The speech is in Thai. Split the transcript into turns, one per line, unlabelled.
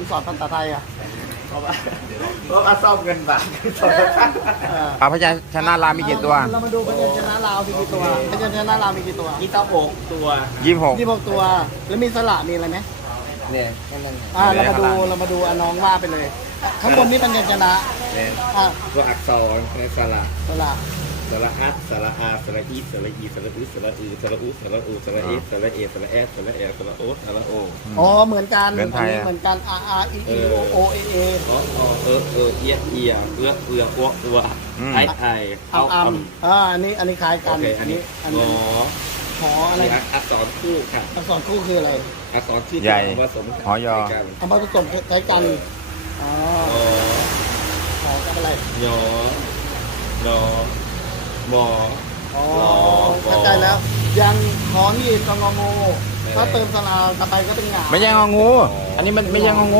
สอนภาษาไทยอ่ะ
เพราะว่าซ่อมเงินบาท
พยัญชนะลาวมีกี่ตัว
เรามาดูพยัญชนะลาวมีกี่ตัวพยัญชนะลาวมีกี่ตัว
มีตั้ง6 ตัว
26
26ตัวแล้วมีสระมีอะไรไหม
เนี่ยแค่นั้น
เรามาดูน้องว่าไปเลย ข้างบนนี่พยัญชนะ
เนี่ย
อ่ะ
ตัวอักษรในสระ
สระ
สระอัดสระอาสระอีสระอีสระอึสระอือสระอุสระอูสระเอสระเอสระแอสระแอสระโอสระโอ
อ๋อเหมือนกัน
เหมือนไทย
อันนี้เหมือนกัน R E E O O A A
เอียเอียเอื้ออ้วอัวไอ
อัมอันนี้คล้ายกั
โอน เคอันนี้
อัน
ง
นี้
อ
หออะไร
อักษรคู่ค่ะ
อักษรคู่คืออะไร
อักษรชื่อ
ใหญ่
ผสม
หอยอ
กัน
เอามาผสมคล้ายกันอ๋อหอกับอะไร
ยอ นอ มอ
อ๋อ
หรอ
เข้าใจแล้ว ยังหอนี่กงองูถ้าเติมสลาต่อไปก็เป็นหงา
ไม่ใช่งองู อันนี้มันไม่ใช่งองู